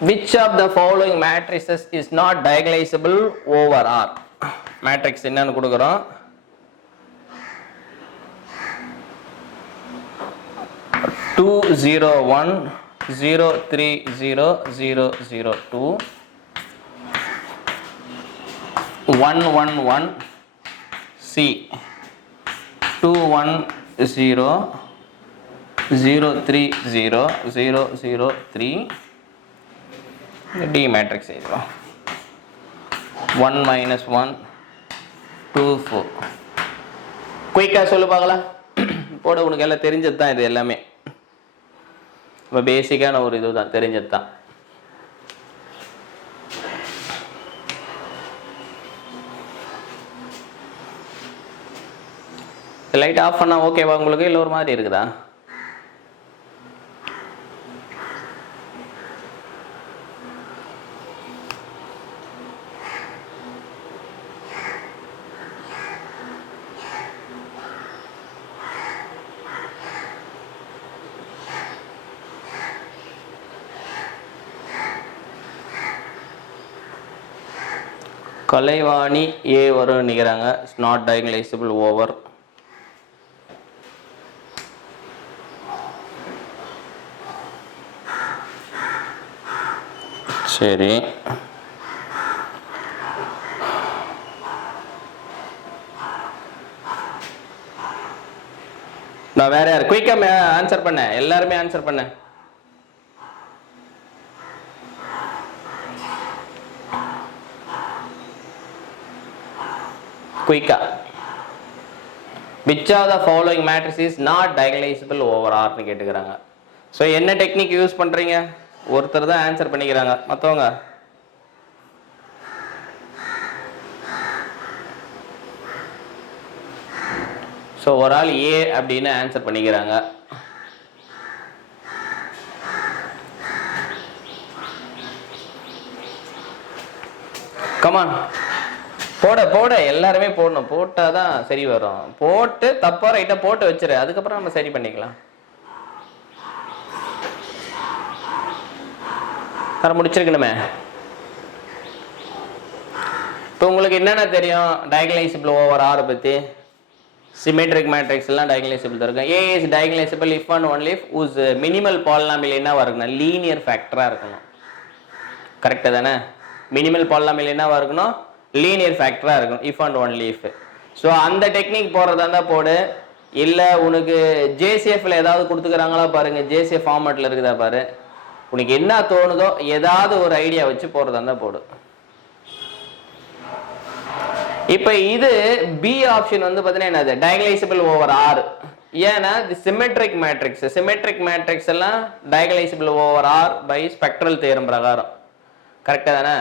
which of the following matrices is not diagonalizable over R? Matrix என்னன்னு கொடுக்கிறோம். 2 0 1 0 3 0 0 0 2 1 1 1 C 2 1 0 0 3 0 0 0 3 D matrix எழுதுறோம். 1 minus 1 2 4 குயிக்கா சொல்லு பார்க்கலாம். போட உனக்கு எல்லாம் தெரிஞ்சது தான், இது எல்லாமே இப்போ பேசிக்கான ஒரு இதுதான், தெரிஞ்சது தான். லைட் ஆஃப் பண்ணா ஓகேவா உங்களுக்கு, இல்லை ஒரு மாதிரி இருக்குதா? கலைவாணி ஏ வரும் நினைக்கிறாங்க. It's not diagonalisable over. சரி, நான் வேற யார் குயிக்கா ஆன்சர் பண்ண, எல்லாருமே ஆன்சர் பண்ண. குயிக்கா, which of the following matrix is not diagonalizable over R னு கேட்டுக்கிறாங்க. ஸோ என்ன டெக்னிக் யூஸ் பண்றீங்க? ஒருத்தர் தான் ஆன்சர் பண்ணிக்கிறாங்க, மற்றவங்க ஸோ ஒரு ஆள் ஏ அப்படின்னு ஆன்சர் பண்ணிக்கிறாங்க. கமான் போட போட எல்லாருமே போடணும், போட்டாதான் சரி வரும். போட்டு தப்பா ரைட்டா போட்டு வச்சிரு, அதுக்கப்புறம் நம்ம சரி பண்ணிக்கலாம். முடிச்சிருக்கணுமே. இப்போ உங்களுக்கு என்னென்ன தெரியும் டயகனலைசபிள் ஓவர் ஆர் பத்தி? சிமெட்ரிக் மேட்ரிக்ஸ் எல்லாம் டயகனலைசபிள் தான் இருக்கும். A is diagonalisable if and only if us minimal polynomial என்னவா இருக்கணும்? லீனியர் ஃபேக்டரா இருக்கணும். கரெக்டா தானே? மினிமல் பாலினாமியல் என்னவா இருக்கணும்? லீனியர் ஃபேக்டரா இருக்கும். If and only if. So அந்த டெக்னிக் போடுறதா இருந்தால் போடு. இல்லை உனக்கு ஜேசிஎஃப்ல ஏதாவது கொடுத்துக்கிறாங்களா பாருங்க, ஜேசிஎஃப் ஃபார்மேட்ல இருக்குதா பாரு. உனக்கு என்ன தோணுதோ ஏதாவது ஒரு ஐடியா வச்சு போடுறதா இருந்தால் போடு. இப்போ இது பி ஆப்ஷன் வந்து பார்த்தீங்கன்னா என்னது? Diagonalisable over R. ஏன்னா இது சிமெட்ரிக் மேட்ரிக்ஸ். சிமெட்ரிக் மேட்ரிக்ஸ் எல்லாம் diagonalisable over R by spectral theorem பிரகாரம். கரெக்டா தானே?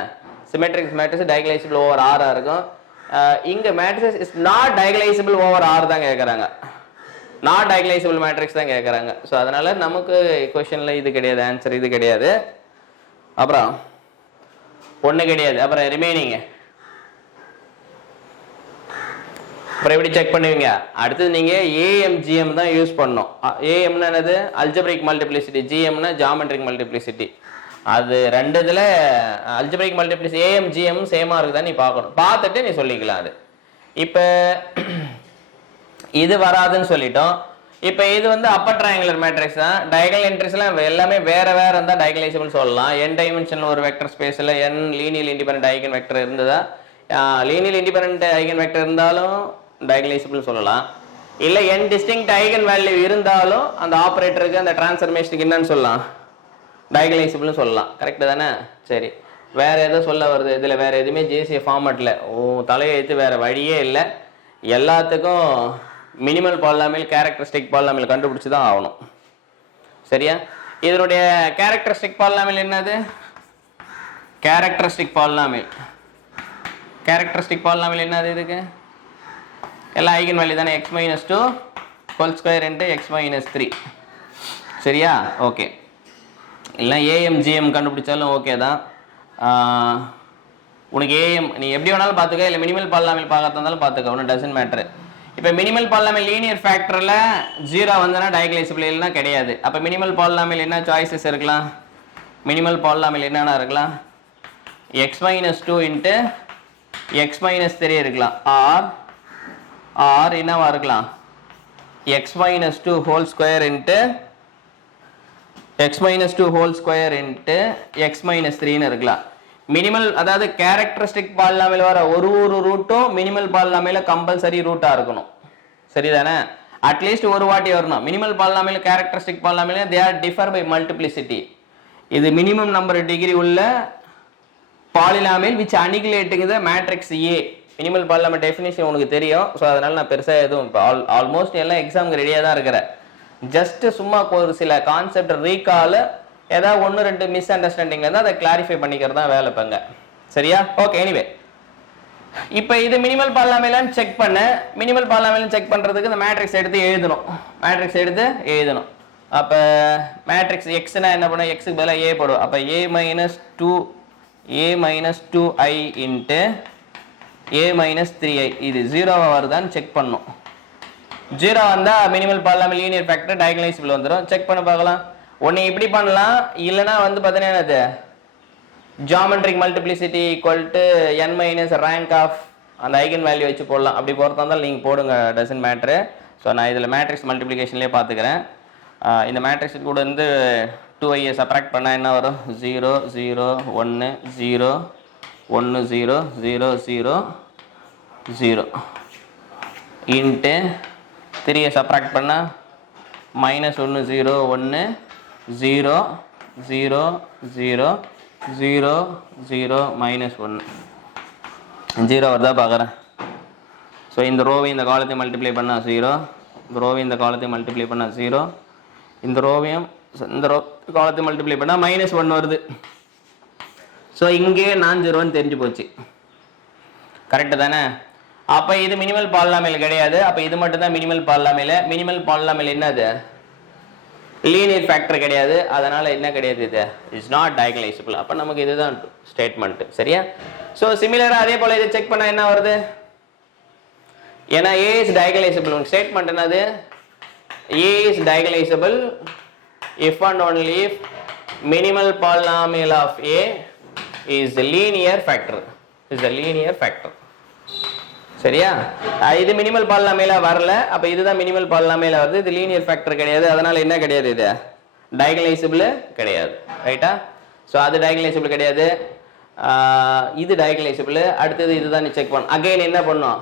Symmetric matrix diagonalisable over R இருக்கும். இங்க matrix is not diagonalisable over R தான் கேட்கறாங்க. நாட் டயகனலைசபிள் மேட்ரிக்ஸ் தான் கேட்கறாங்க. ஸோ அதனால நமக்கு கொஸ்டின்ல இது கிடையாது, ஆன்சர் இது கிடையாது. அப்புறம் ஒண்ணு கிடையாது. அப்புறம் ரிமைனிங் அப்புறம் எப்படி செக் பண்ணுவீங்க? அடுத்தது நீங்க ஏஎம்ஜிஎம் தான் யூஸ் பண்ணணும். ஏஎம்னா என்னது? Algebraic multiplicity. ஜிஎம்னா ஜியோமெட்ரிக் மல்டிப்ளிசிட்டி. அது ரெண்டுல அல்ஜிப்ரிக் மல்டிப்ளிசிட்டி ஏஎம்ஜிஎம் சேமா இருக்குதான் நீ பார்க்கணும். பார்த்துட்டு நீ சொல்லிக்கலாம். அது இப்போ இது வராதுன்னு சொல்லிட்டோம். இப்போ இது வந்து அப்பர் ட்ரையாங்குலர் மேட்ரிக்ஸ் தான். டயகனல் என்ட்ரிஸ்லாம் எல்லாமே வேற வேற இருந்தால் டயகனலைசபிள் சொல்லலாம். n டைமென்ஷனில் ஒரு வெக்டர் ஸ்பேஸில் n linear independent eigen vector இருந்ததா, லீனியர் இண்டிபெண்டன்ட் ஐகன் வெக்டர் இருந்தாலும் டயகனலைசபிள் சொல்லலாம். இல்லை n டிஸ்டிங்க்ட் ஐகன் வேல்யூ இருந்தாலும் அந்த ஆப்ரேட்டருக்கு அந்த டிரான்ஸ்ஃபர்மேஷனுக்கு என்னன்னு சொல்லலாம்? டயகனலைசபிள்னு சொல்லலாம். கரெக்டு தானே? சரி, வேற ஏதோ சொல்ல வருது இதில்? வேற எதுவுமே ஜேசிஎஃப் ஃபார்மேட்டில் தலையெழுத்து வேற வழியே இல்லை. எல்லாத்துக்கும் மினிமல் பாலினாமியல் கேரக்டரிஸ்டிக் பாலினாமியல் கண்டுபிடிச்சு தான் ஆகணும். சரியா? இதனுடைய கேரக்டரிஸ்டிக் பாலினாமியல் என்னது? கேரக்டரிஸ்டிக் பாலினாமியல் என்னது? இதுக்கு எல்லாம் ஐகன் வேல்யூ தானே. x - 2 whole square into x - 3. சரியா? ஓகே. இல்லை ஏஎம்ஜிஎம் கண்டுபிடிச்சாலும் ஓகே தான். உனக்கு ஏஎம் நீ எப்படி வேணாலும் பார்த்துக்க, இல்லை மினிமல் பாலினாமியல் பார்க்கறதா இருந்தாலும் பார்த்துக்க, ஒன்றும் டசன்ட் மேட்ரு. இப்போ மினிமல் பாலினாமியல் லீனியர் ஃபேக்டரில் 0 வந்தனா டயகனலைசபிள் இல்லைன்னா கிடையாது. அப்போ மினிமல் பாலினாமியல் என்ன சாய்ஸஸ் இருக்கலாம்? மினிமல் பாலினாமியல் என்னென்ன இருக்கலாம்? x minus 2 into x minus 3 இருக்கலாம். or என்னவா இருக்கலாம்? x minus 2 whole square into x minus 2 whole square into x minus 3 ன்னு இருக்கலாம். மினிமல் அதாவது கேரக்டரிஸ்டிக் பாலினாமியல் வர ஒரு ரூட்டும் மினிமல் பாலினாமியல கம்பல்சரி ரூட்டா இருக்கணும். சரிதானே? அட்லீஸ்ட் ஒரு வாட்டி வரணும். Minimal polynomial characteristic polynomial they are differ by multiplicity. இது மினிமம் நம்பர் டிகிரி உள்ள polynomial which annihilating the matrix A. Minimal polynomial definition உனக்கு தெரியும். ஸோ அதனால நான் பெருசா எதுவும் ஆல்மோஸ்ட் எல்லாம் எக்ஸாமுக்கு ரெடியா தான் இருக்கிறேன். ஜஸ்ட் சும்மா ஒரு சில கான்செப்ட் ரீகால் ஏதாவது ஒன்று ரெண்டு மிஸ் அண்டர்ஸ்டாண்டிங் இருந்தால் அதை கிளாரிஃபை பண்ணிக்கிறது தான் வேலை பங்க. சரியா? ஓகே. எனிவே இப்போ இது மினிமல் பாலினாமியலான்னு செக் பண்ண, மினிமல் பாலினாமியல் செக் பண்றதுக்கு இந்த மேட்ரிக்ஸ் எடுத்து எழுதணும். அப்போ மேட்ரிக்ஸ் எக்ஸ்னா என்ன பண்ணும்? எக்ஸுக்கு பதிலாக ஏ போடும். அப்போ a minus 2i into a minus 3i இது ஜீரோவா வருதான்னு செக் பண்ணும். ஜீரோ வந்தா மினிமல் பாலினாமியல் லீனியர் ஃபேக்டர் டயகனலைசபிள் வந்துடும். செக் பண்ண பார்க்கலாம். ஒன்னு இப்படி பண்ணலாம், இல்லைன்னா வந்து பார்த்தீங்கன்னா என்னது geometric multiplicity equal to n minus rank of அந்த ஐகன் வேல்யூ வச்சு போடலாம். அப்படி போகிறதா இருந்தாலும் நீங்கள் போடுங்க, டசன் மேட்ரு. ஸோ நான் இதில் மேட்ரிக்ஸ் மல்டிப்ளிகேஷன்லேயே பார்த்துக்கிறேன். இந்த மேட்ரிக்ஸ் கூட வந்து 2i சப்ராக்ட் பண்ணால் என்ன வரும்? 0 0 1 0 1 0 0 0 0 இன்ட்டு 3 சப்ராக்ட் பண்ணால் மைனஸ் 1 0 1 0 0 0 0 0 மைனஸ் 1 0 வருதா பார்க்குறேன். ஸோ இந்த ரோவை இந்த காலத்தை மல்டிப்ளை பண்ணால் 0, இந்த ரோவை இந்த காலத்தை மல்டிப்ளை பண்ணால் 0, இந்த ரோவையும் இந்த காலத்தை மல்டிப்ளை பண்ணால் மைனஸ் 1 வருது. ஸோ இங்கே நான் 0ன்னு தெரிஞ்சு போச்சு. கரெக்டு தானே? அப்போ இது மினிமல் பாலினாமியல் கிடையாது. அப்போ இது மட்டும் தான் மினிமல் பாலினாமியல். மினிமல் பாலினாமியல் என்னது? லீனியர் ஃபேக்டர் கிடையாது. அதனால என்ன கிடையாது? இது இஸ் நாட் டயகனலைசபிள். அப்போ நமக்கு இதுதான் ஸ்டேட்மெண்ட். சரியா? ஸோ சிமிலராக அதே போல் இதை செக் பண்ணால் என்ன வருது? ஏன்னா ஏ இஸ் டயகனலைசபிள். ஸ்டேட்மெண்ட் என்னது? ஏ is டயகனலைசபிள் if and only if minimal polynomial of A is a linear factor. சரியா? இது மினிமல் பாலினாமியலா வரல. அப்ப இதுதான் மினிமல் பாலினாமியலா வருது. இது லீனியர் ஃபேக்டர் கிடையாது. அதனால என்ன கிடையாது? இது டயகனலைசபிள் கிடையாது. ரைட்டா? ஸோ அது டயகனலைசபிள் கிடையாது. இது டயகனலைசபிள். அடுத்தது இதுதான் செக் பண்ணணும். அகைன் என்ன பண்ணணும்?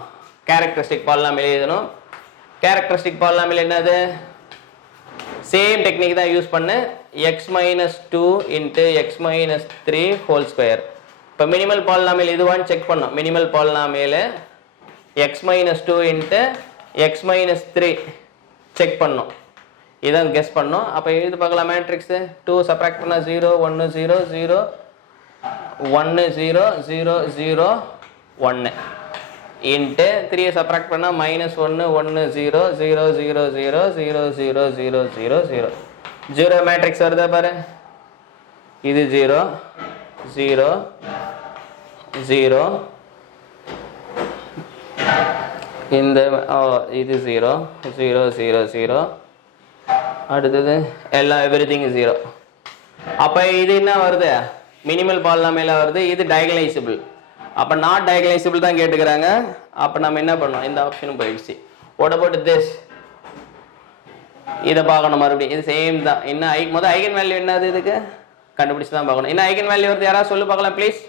கேரக்டரிஸ்டிக் பாலினாமியல் எழுதணும். கேரக்டரிஸ்டிக் பாலினாமியல் என்னது? சேம் டெக்னிக் தான் யூஸ் பண்ணு. x minus 2 into x minus 3 whole square. இப்போ மினிமல் பாலினாமியல் இதுவான்னு செக் பண்ணோம். Minimal polynomial x minus 2 into x minus 3 check பண்ணோம். இதான் கெஸ் பண்ணோம். அப்போ எழுதி பார்க்கலாம். மேட்ரிக்ஸ் 2 சப்ராக்ட் பண்ணா 0 1 0 0 1 0 0 0 1 இன்ட்டு 3 சப்ராக்ட் பண்ணா மைனஸ் 1 1 0 0 0 0 0 0 0 0 0 0 மேட்ரிக்ஸ் வருதா பாரு. இது 0 0 0 இந்த இது 0 0 0 0 அடுத்தது எல்லாம் எவ்ரிதிங் 0. அப்போ இது என்ன வருது? மினிமல் பாலினாமியலா வருது. இது டயகனலைசபிள். அப்போ நாட் டயகனலைசபிள் தான் கேட்டுக்கிறாங்க. அப்போ நம்ம என்ன பண்ணோம்? இந்த ஆப்ஷனும் போயிடுச்சு. What about this? இதை பார்க்கணும் மறுபடியும். இது சேம் தான். என்ன முதல் ஐகன் வேல்யூ என்னது? இதுக்கு கண்டுபிடிச்சு தான் பார்க்கணும். என்ன ஐகன் வேல்யூ வருது? யாராவது சொல்லு பார்க்கலாம் ப்ளீஸ்.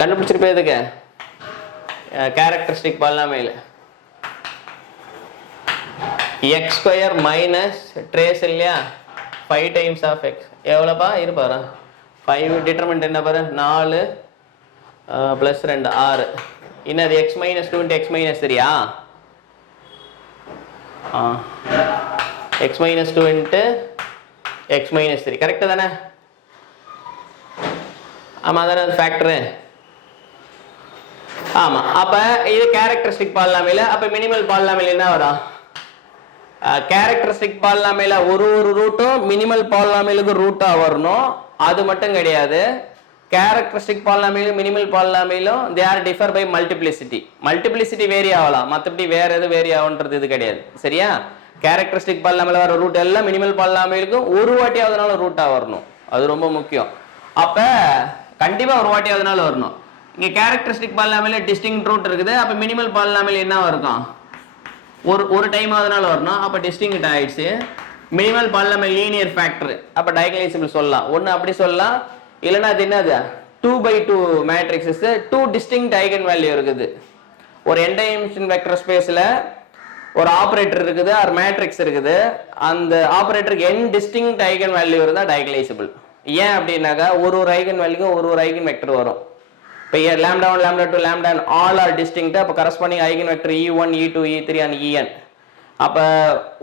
கண்டுபிடிச்சிருப்பேன். இதுக்கு characteristic polynomial X square minus trace இல்லையா 5 டைம்ஸ் ஆஃப் எக்ஸ் எவ்வளோப்பா இருப்பாரா? 5 டிட்டர்மெண்ட் என்ன பாரு? 4 + 2 6. என்னது? x minus 2 into x minus 3 x minus 2 into x minus 3 correct தானே? ஆமாம் தானே? அது ஃபேக்டரு. ஆமாம். அப்போ இது கேரக்டரிஸ்டிக் பாலினாமியல். அப்போ மினிமல் பாலினாமியல் என்ன வரும்? கேரக்டரிஸ்டிக் பாலினாமியல ஒரு ரூட்டும் மினிமல் பாலினாமியலுக்கு ரூட்டா வரணும். அது மட்டும் கிடையாது. கேரக்டரிஸ்டிக் பாலினாமியலும் மினிமல் பாலினாமியலும் they are differ by multiplicity. Multiplicity vary ஆகலாம், மற்றபடி வேற எது வேரி ஆகுன்றது இது கிடையாது. சரியா? கேரக்டரிஸ்டிக் பாலினாமியல் வர ரூட் எல்லாம் மினிமல் பாலினாமியலுக்கும் ஒரு வாட்டியாவதுனால ரூட்டா வரணும். அது ரொம்ப முக்கியம். அப்ப கண்டிப்பா ஒரு வாட்டியாவதுனால வரணும். இங்க கேரக்டரிஸ்டிக் பாலினாமியல் டிஸ்டிங்க்ட் ரூட் இருக்குது. அப்ப மினிமல் பாலினாமியல் என்ன இருக்கும்? ஒரு டைம் ஆவதுனால வரணும். அப்ப டிஸ்டிங்க்ட் ஆயிடுச்சு. Minimal polynomial linear factor. அப்ப டயகனலைசபிள் சொல்லலாம். ஒன்னு அப்படி சொல்லலாம். இல்லனா அது என்னது? 2/2 மேட்ரிக்ஸஸ் 2 டிஸ்டிங்க்ட் ஐகன் வேல்யூ இருக்குது. ஒரு n டைமென்ஷன் வெக்டர் ஸ்பேஸ்ல ஒரு ஆபரேட்டர் இருக்குது ஆர் மேட்ரிக்ஸ் இருக்குது. அந்த ஆபரேட்டருக்கு n டிஸ்டிங்க்ட் ஐகன் வேல்யூ இருந்தா டயகனலைசபிள். ஏன் அப்படின்னாக்கா ஒரு ஐகன் வேல்யூக்கு ஒரு ஐகன் வெக்டர் வரும். இப்போ λ1 λ2 λn all are distinct. அப்ப corresponding eigen vector e1 e2 e3 and en. அப்ப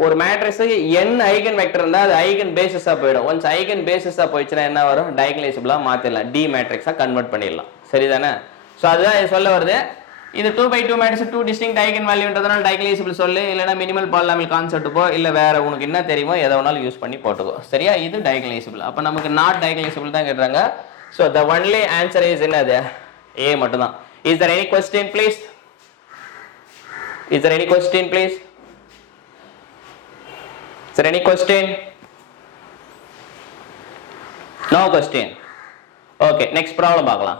ஒரு மேட்ரிக்ஸுக்கு n ஐகன் வெக்டர் இருந்தா அது ஐகன் பேசிஸா போயிடும். ஒன்ஸ் ஐகன் பேசிஸா போயிடுச்சுன்னா என்ன வரும்? டயகனலைசபிளா மாத்திடலாம். டி மேட்ரிக்ஸா கன்வெர்ட் பண்ணிடலாம். சரிதானே? ஸோ அதுதான் சொல்ல வருது. இது 2/2 மேட்ரிக்ஸ் 2 டிஸ்டிங்க்ட் ஐகன் வேல்யூன்றதுனால டயகனலைசபிள் சொல்லு. இல்லைன்னா மினிமல் பாலினாமியல் கான்செப்ட் போ. இல்ல வேற உனக்கு என்ன தெரியுமோ எதை வேணாலும் யூஸ் பண்ணி போட்டுக்கோ. சரியா? இது டயகனலைசபிள். அப்ப நமக்கு நாட் டயகனலைசபிள் தான் கேட்றாங்க. So the only answer is என்னது? A மட்டும்தான். Is there any question please? Is there any question please? Is there any question? No question. Okay, next problem பார்க்கலாம்.